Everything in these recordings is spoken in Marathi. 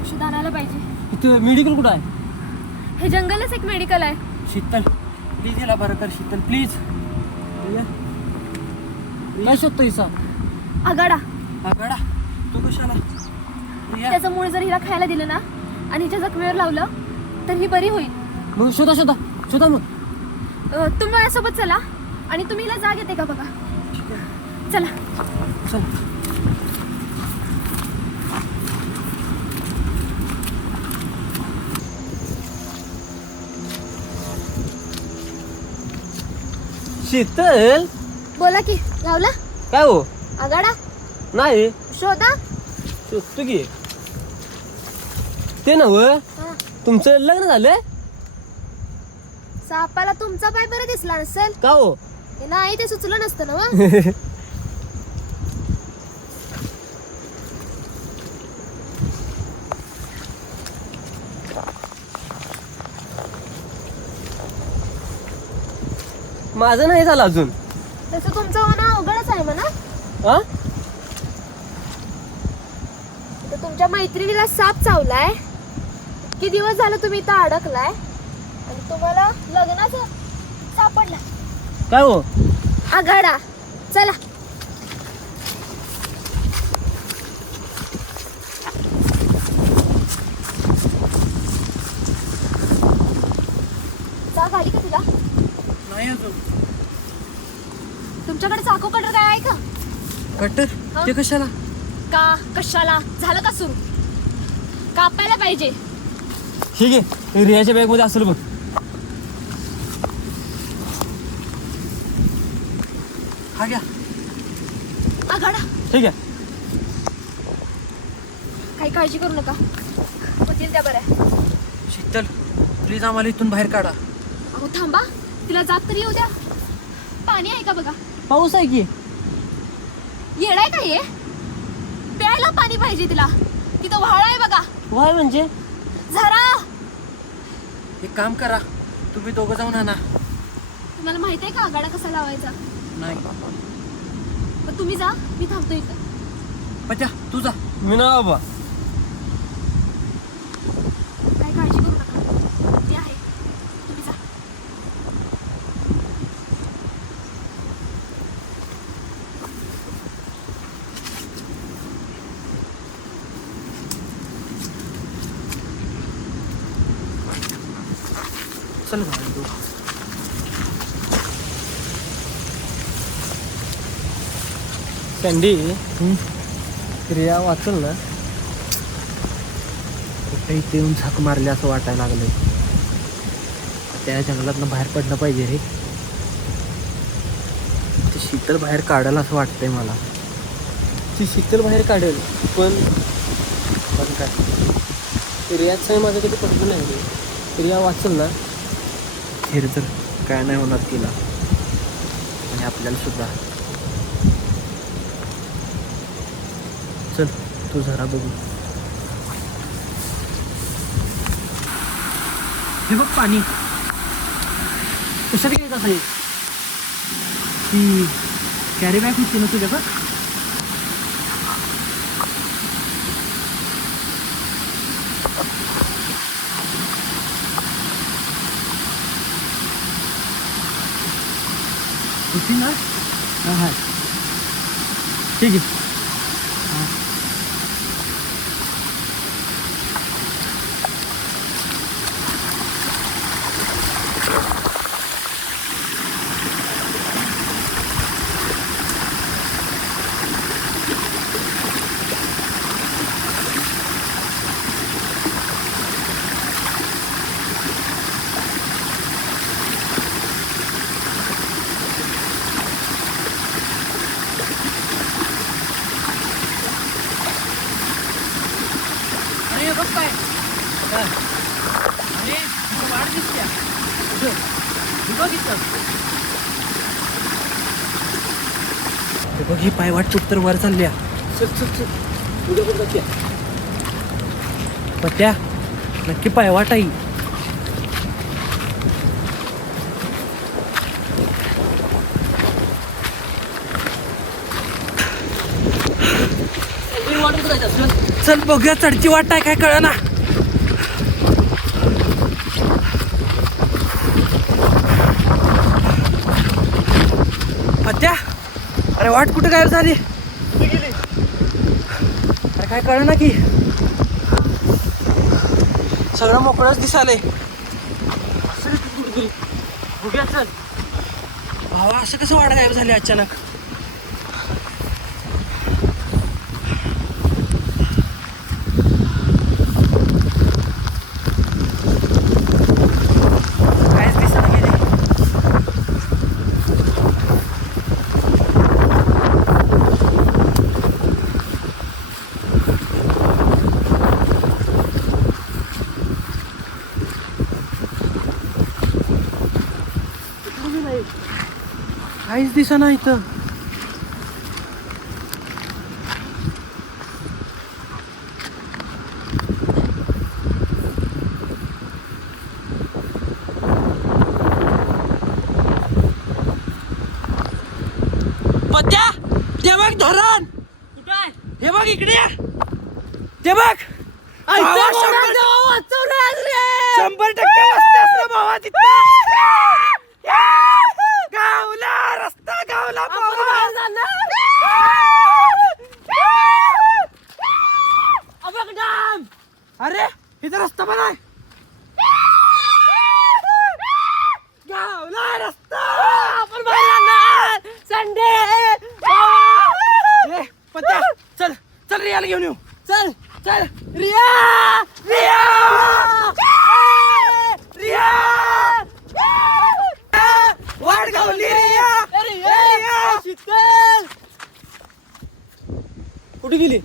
औषध आणायला पाहिजे. इथं मेडिकल कुठं आहे? हे जंगलच एक मेडिकल आहे. शीतल प्लीज याला बरं कर शीतल प्लीज. काय शोधतो हिचा? आगाडा. आगाडा? तू कशाला? त्याचं मूळ जर हिला खायला दिलं ना आणि हिच्या जखमेवर लावलं तर ही बरी होईल. मग शोधा शोधा शोधा मग. तुम्ही माझ्यासोबत चला आणि तुम्ही हिला जाग येते का बघा. चला चल. शीतल बोला की. गावला काय हो? आगाडा नाही शोधा. शोधतो की. ते नव तुमचं लग्न झालंय? सापाला तुमचा पाय बरं दिसला नसेल. का हो? हे नाही ते सुचलं नसतं ना. माझं नाही झालं अजून. तसं तुमचं होणं अवघडच आहे म्हणा. हा? तर तुमच्या मैत्रिणीला साप चावलाय. किती दिवस झालं तुम्ही इथं अडकलाय आणि तुम्हाला लग्नाचं सापडला. काय हो? आघाडा. चला जाग आली का तुला? नाही अजून. तुमच्याकडे चाकू कटर काय आहे का? कट्टर? हा? ते कशाला? का कशाला झालं का सुरू? कापायला पाहिजे. ठीक आहे रियाच्या बॅग मध्ये असेल बघ. हा घ्या. आघाडा. ठीक आहे. काही काळजी करू नका. होतील त्या बऱ्या. शीतल प्लीज आम्हाला इथून बाहेर काढा. अहो थांबा. तिला जाग तरी येऊ द्या. पाणी आहे का बघा. पाऊस आहे की. येडाय का हे? प्यायला पाणी पाहिजे तिला. तिथं व्हाळ आहे बघा. वाय म्हणजे? झरा. एक काम करा तुम्ही दोघं जाऊन आणा. तुम्हाला माहित आहे का आघाडा कसा लावायचा? नाही. पण तुम्ही जा. मी थांबतो इथं. पत्या तू जा. मी ना बाबा. काही काळजी करू नका. मी आहे. तुम्ही जा. चल घाल तू. सँडी रिया वाचल ना कुठे इथे येऊन झाक मारले असं वाटायला लागलंय. त्या जंगलातनं बाहेर पडलं पाहिजे रे. ती शीतल बाहेर काढायला असं वाटतंय मला. ती शीतल बाहेर काढेल पण काय रियाचं माझं कधी पडलं नाही रे. रिया वाचल ना हेर तर काय नाही होणार तिला आणि आपल्याला सुद्धा. चल तू जरा बघू. हे बघ पाणी. कशात घ्यायचं आहे? ती कॅरी बॅग होती ना तुझ्या का? होती ना? हा ठीक आहे. बघ काय आणि वाढ दिसत्या. बघितलं ते बघ. ही पायवाट कुठतर वर चालल्या. चल चल चल उद्या कुठं जात्या पत्या. नक्की पायवाट आहे. चल बघूया चढची वाट आहे काय कळ ना. पत्या अरे वाट कुठे गायब झाली. अरे काय कळ ना की सगळं मोकळंच दिसालंय. बघूया चल. भावा असं कसं वाट गायब झाली अचानक. काहीच दिसत गेली. काहीच दिसना इथं. पत्या ते बघ धरण. हे बघ इकडे ते बघ. 100% वाचतेस ना भावा तिथं. गावला रस्ता गावला अरे इथं रस्ता पण आहे. गावला रस्ता आपण संडे. पत्या चल चल रियाला घेऊन येऊ. चल चल रिया रिया रिया वाट गावली रिया. शीतल कुठे गेली.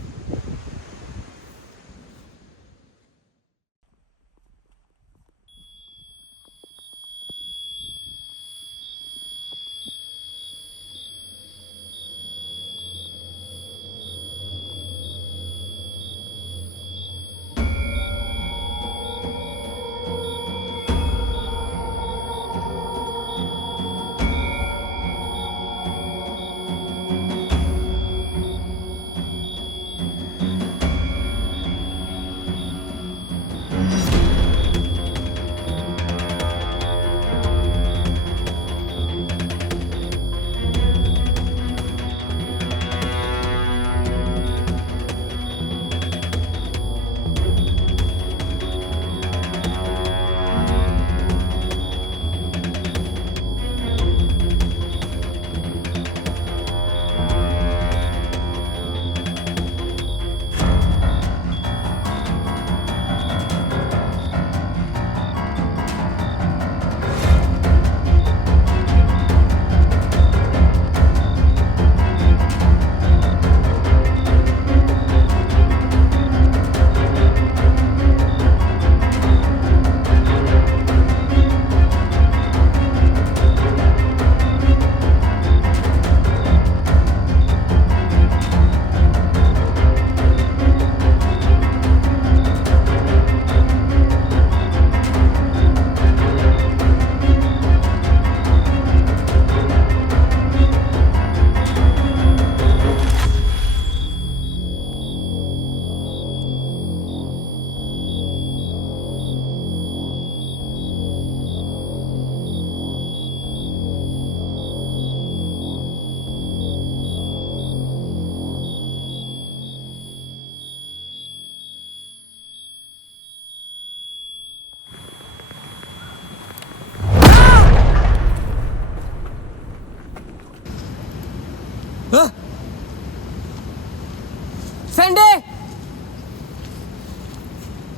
Sunday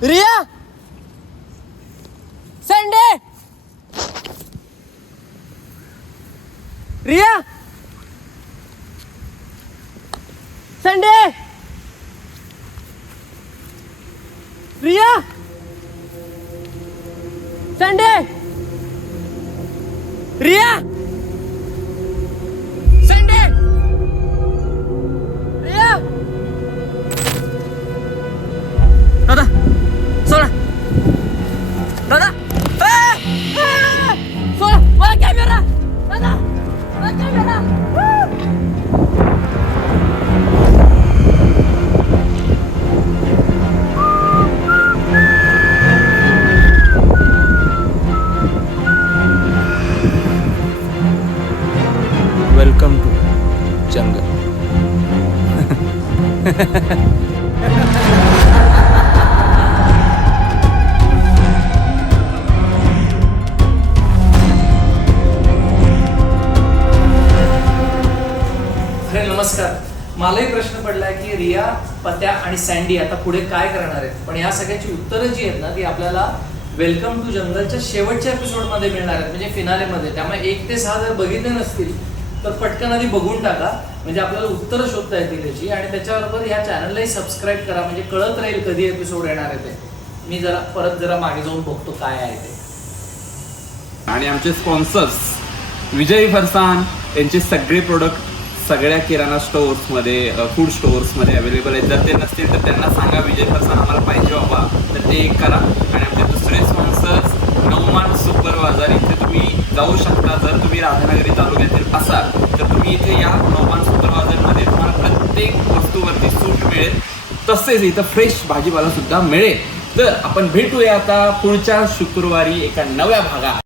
Riya Sunday Riya Sunday Riya Sunday Riya Sunday Riya दादा सोडा दादा सोडा मला कॅमेरा दादा मला कॅमेरा अरे नमस्कार. मलाही प्रश्न पडलाय की रिया, पत्या आणि सँडी आता पुढे काय करणार आहेत. पण ह्या सगळ्याची उत्तरं जी आहेत ना ती आपल्याला वेलकम टू जंगलच्या शेवटच्या एपिसोडमध्ये मिळणार आहेत, म्हणजे फिनालेमध्ये. त्यामुळे 1 ते 6 जर बघितले नसतील तर पटकन आधी बघून टाका, म्हणजे आपल्याला उत्तरं शोधता येतील त्याची. आणि त्याच्याबरोबर ह्या चॅनललाही सबस्क्राईब करा, म्हणजे कळत राहील कधी एपिसोड येणार आहे ते. मी परत मागे जाऊन बघतो काय आहे ते. आणि आमचे स्पॉन्सर्स विजय फरसान यांचे सगळे प्रोडक्ट सगळ्या किराणा स्टोअर्समध्ये, फूड स्टोअर्समध्ये अवेलेबल आहेत. जर ते नसतील तर त्यांना सांगा विजय फरसान आम्हाला पाहिजे बाबा, तर ते एक करा. आणि आमचे दुसरे स्पॉन्सर्स नवमान सुपर बाजार, इथे तुम्ही जाऊ शकता. जर तुम्ही राधानगरी तालुक्यातील असाल तर तुम्ही इथे या नवमान सुपर बाजारमध्ये तुम्हाला प्रत्येक वस्तूवरती सूट मिळेल. तसेच इथं फ्रेश भाजीपाला सुद्धा मिळेल. तर आपण भेटूया आता पुढच्या शुक्रवारी एका नव्या भागात.